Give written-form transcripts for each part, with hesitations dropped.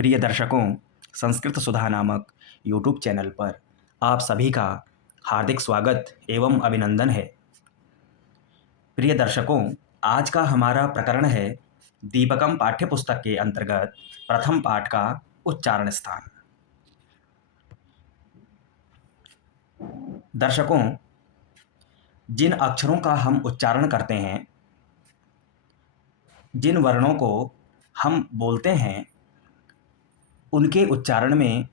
प्रिय दर्शकों, संस्कृत सुधा नामक यूट्यूब चैनल पर आप सभी का हार्दिक स्वागत एवं अभिनंदन है। प्रिय दर्शकों, आज का हमारा प्रकरण है दीपकम पाठ्यपुस्तक के अंतर्गत प्रथम पाठ का उच्चारण स्थान। दर्शकों, जिन अक्षरों का हम उच्चारण करते हैं, जिन वर्णों को हम बोलते हैं, उनके उच्चारण में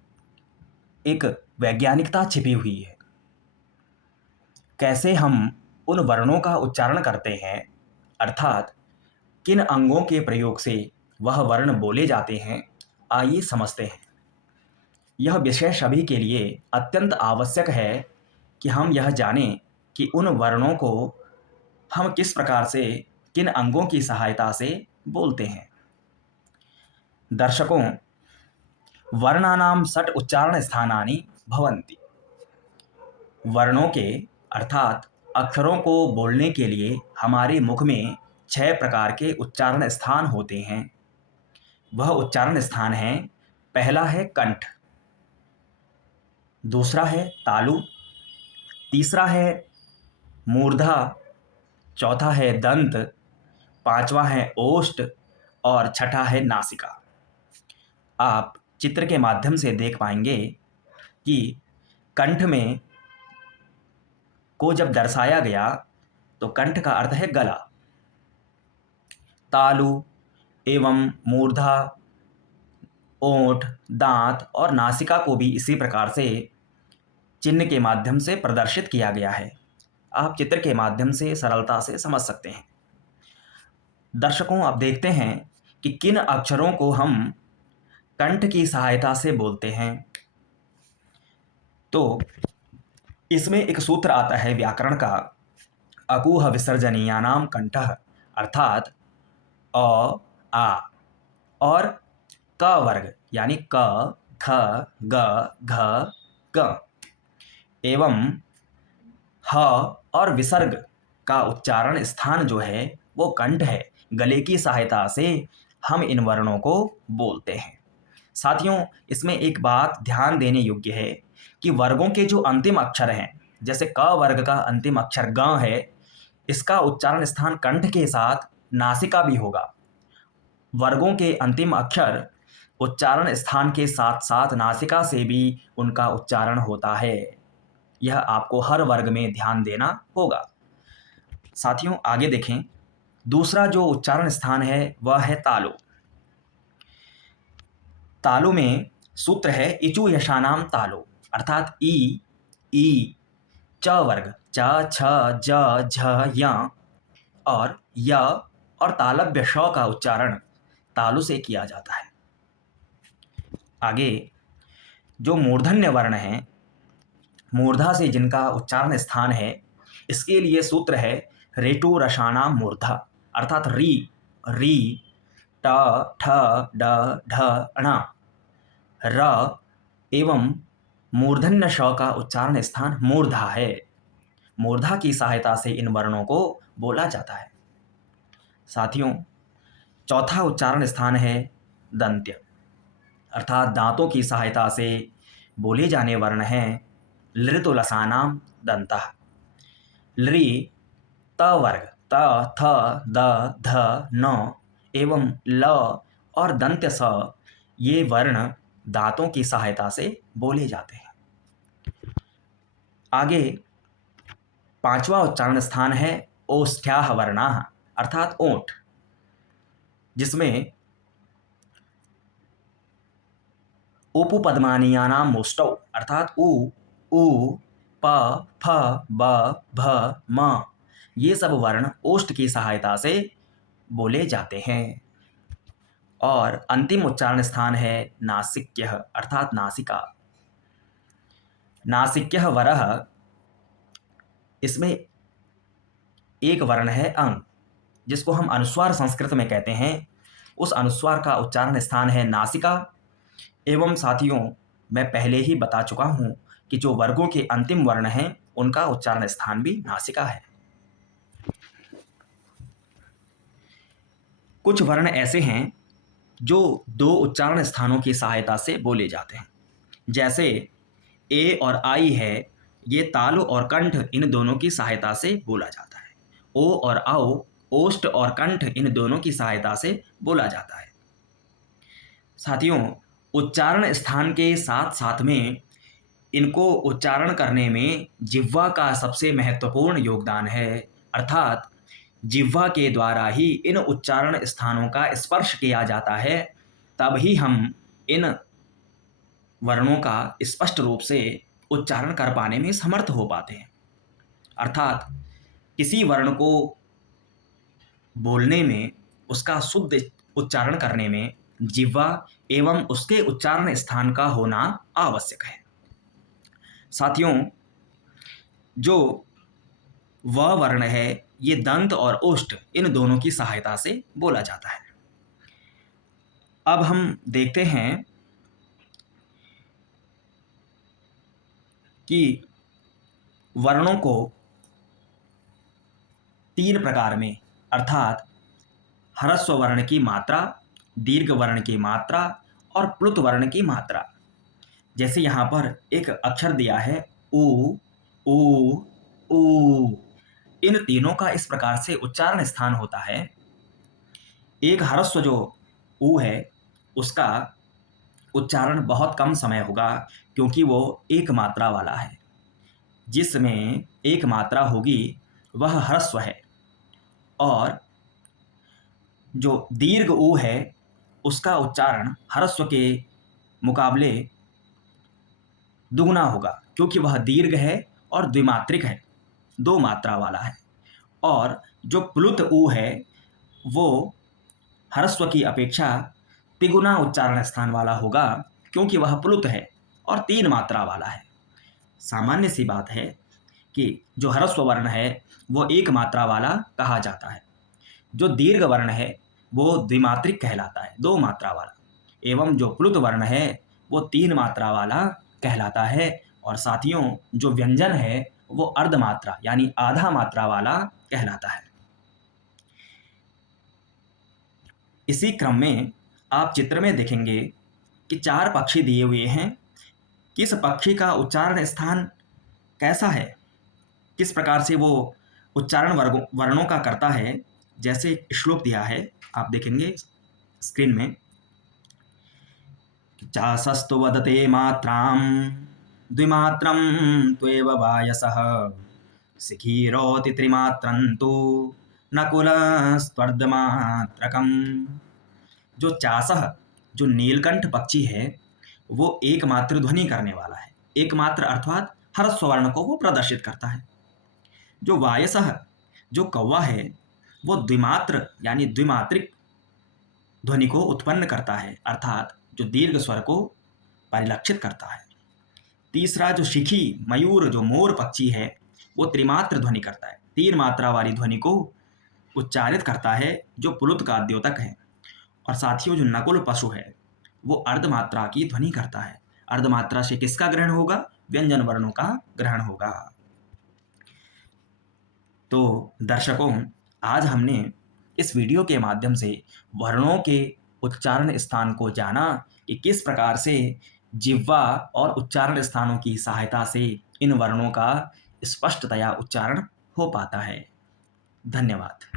एक वैज्ञानिकता छिपी हुई है। कैसे हम उन वर्णों का उच्चारण करते हैं, अर्थात किन अंगों के प्रयोग से वह वर्ण बोले जाते हैं, आइए समझते हैं। यह विषय सभी के लिए अत्यंत आवश्यक है कि हम यह जानें कि उन वर्णों को हम किस प्रकार से, किन अंगों की सहायता से बोलते हैं। दर्शकों, वर्णानां षट् उच्चारण स्थानानि भवन्ति। वर्णों के अर्थात अक्षरों को बोलने के लिए हमारे मुख में 6 प्रकार के उच्चारण स्थान होते हैं। वह उच्चारण स्थान है, पहला है कंठ, दूसरा है तालु, तीसरा है मूर्धा, चौथा है दंत, पांचवा है ओष्ठ और छठा है नासिका। आप चित्र के माध्यम से देख पाएंगे कि कंठ में को जब दर्शाया गया तो कंठ का अर्थ है गला। तालु एवं मूर्धा, ओंठ, दांत और नासिका को भी इसी प्रकार से चिन्ह के माध्यम से प्रदर्शित किया गया है। आप चित्र के माध्यम से सरलता से समझ सकते हैं। दर्शकों, आप देखते हैं कि किन अक्षरों को हम कंठ की सहायता से बोलते हैं। तो इसमें एक सूत्र आता है व्याकरण का, अकूह विसर्जनीयानाम कंठः, अर्थात अ, आ और क वर्ग यानी क, ख, ग, घ, ग एवं ह और विसर्ग का उच्चारण स्थान जो है वो कंठ है। गले की सहायता से हम इन वर्णों को बोलते हैं। साथियों, इसमें एक बात ध्यान देने योग्य है कि वर्गों के जो अंतिम अक्षर हैं, जैसे क वर्ग का अंतिम अक्षर ग है, इसका उच्चारण स्थान कंठ के साथ नासिका भी होगा। वर्गों के अंतिम अक्षर उच्चारण स्थान के साथ साथ नासिका से भी उनका उच्चारण होता है। यह आपको हर वर्ग में ध्यान देना होगा। साथियों, आगे देखें। दूसरा जो उच्चारण स्थान है वह है तालु। तालु में सूत्र है इचु यशानाम तालु, अर्थात ई, च वर्ग च, छ, ज, झ, य और य और तालव्य श का उच्चारण तालु से किया जाता है। आगे जो मूर्धन्य वर्ण है, मूर्धा से जिनका उच्चारण स्थान है, इसके लिए सूत्र है रेटु रसानाम मूर्धा, अर्थात री, ट, ठ, ड, ढ, ण, र एवं मूर्धन्य श का उच्चारण स्थान मूर्धा है। मूर्धा की सहायता से इन वर्णों को बोला जाता है। साथियों, चौथा उच्चारण स्थान है दंत्य, अर्थात दांतों की सहायता से बोले जाने वर्ण हैं लृतुलसानाम दंतः। लृ, त वर्ग त, थ, द, ध, न एवं ल और दंत्य स, ये वर्ण दांतों की सहायता से बोले जाते हैं। आगे पांचवा उच्चारण स्थान है ओष्ठ्याः वर्णाः, अर्थात ओंठ, जिसमें उपपद्मानीयानाम ओष्ठौ, अर्थात उ, प, फ, ब, भ, म, ये सब वर्ण ओष्ठ की सहायता से बोले जाते हैं। और अंतिम उच्चारण स्थान है नासिक्यः, अर्थात नासिका। नासिक्यः वरः, इसमें एक वर्ण है अंग, जिसको हम अनुस्वार संस्कृत में कहते हैं। उस अनुस्वार का उच्चारण स्थान है नासिका। एवं साथियों, मैं पहले ही बता चुका हूं कि जो वर्गों के अंतिम वर्ण हैं उनका उच्चारण स्थान भी नासिका है। कुछ वर्ण ऐसे हैं जो दो उच्चारण स्थानों की सहायता से बोले जाते हैं। जैसे ए और आई है, ये तालु और कंठ इन दोनों की सहायता से बोला जाता है। ओ और आओ, ओष्ठ और कंठ इन दोनों की सहायता से बोला जाता है। साथियों, उच्चारण स्थान के साथ साथ में इनको उच्चारण करने में जिह्वा का सबसे महत्वपूर्ण योगदान है, अर्थात जिह्वा के द्वारा ही इन उच्चारण स्थानों का स्पर्श किया जाता है, तब ही हम इन वर्णों का स्पष्ट रूप से उच्चारण कर पाने में समर्थ हो पाते हैं। अर्थात किसी वर्ण को बोलने में, उसका शुद्ध उच्चारण करने में जिह्वा एवं उसके उच्चारण स्थान का होना आवश्यक है। साथियों, जो व वर्ण है, ये दंत और ओष्ठ इन दोनों की सहायता से बोला जाता है। अब हम देखते हैं कि वर्णों को तीन प्रकार में, अर्थात ह्रस्व वर्ण की मात्रा, दीर्घ वर्ण की मात्रा और प्लुत वर्ण की मात्रा। जैसे यहाँ पर एक अक्षर दिया है ऊ, ऊ, ऊ, इन तीनों का इस प्रकार से उच्चारण स्थान होता है। एक ह्रस्व जो ऊ है, उसका उच्चारण बहुत कम समय होगा, क्योंकि वो एक मात्रा वाला है। जिसमें एक मात्रा होगी वह ह्रस्व है, और जो दीर्घ ऊ है उसका उच्चारण ह्रस्व के मुकाबले दुगना होगा, क्योंकि वह दीर्घ है और द्विमात्रिक है, दो मात्रा वाला है। और जो प्लुत ऊ है वो ह्रस्व की अपेक्षा तिगुना उच्चारण स्थान वाला होगा, क्योंकि वह प्लुत है और तीन मात्रा वाला है। सामान्य सी बात है कि जो ह्रस्व वर्ण है वो एक मात्रा वाला कहा जाता है, जो दीर्घ वर्ण है वो द्विमात्रिक कहलाता है, दो मात्रा वाला, एवं जो प्लुत वर्ण है वो तीन मात्रा वाला कहलाता है। और साथियों, जो व्यंजन है वो अर्धमात्रा यानी आधा मात्रा वाला कहलाता है। इसी क्रम में आप चित्र में देखेंगे कि चार पक्षी दिए हुए हैं। किस पक्षी का उच्चारण स्थान कैसा है, किस प्रकार से वो उच्चारण वर्णों का करता है, जैसे श्लोक दिया है, आप देखेंगे स्क्रीन में। चासस्तु वदते मात्रां द्विमात्रं त्वेव वायसः शिखीरोति त्रिमात्रं तु नकुलस्त्वर्धमात्रकम्। जो चासह, जो नीलकंठ पक्षी है, वो एकमात्र ध्वनि करने वाला है। एकमात्र अर्थात ह्रस्व वर्ण को वो प्रदर्शित करता है। जो वायसह, जो कौवा है, वो द्विमात्र यानी द्विमात्रिक ध्वनि को उत्पन्न करता है, अर्थात जो दीर्घ स्वर को परिलक्षित करता है। तीसरा जो शिखी मयूर, जो मोर पक्षी है, वो त्रिमात्र ध्वनि करता है, तीन मात्रा वाली ध्वनि को उच्चारित करता है, जो पुलुत का द्योतक है। और साथियों, जो नकुल पशु है वो अर्धमात्रा की ध्वनि करता है। अर्धमात्रा से किसका ग्रहण होगा? व्यंजन वर्णों का ग्रहण होगा। तो दर्शकों, आज हमने इस वीडियो के माध्यम से वर्णों के उच्चारण स्थान को जाना कि किस प्रकार से जिह्वा और उच्चारण स्थानों की सहायता से इन वर्णों का स्पष्टतया उच्चारण हो पाता है। धन्यवाद।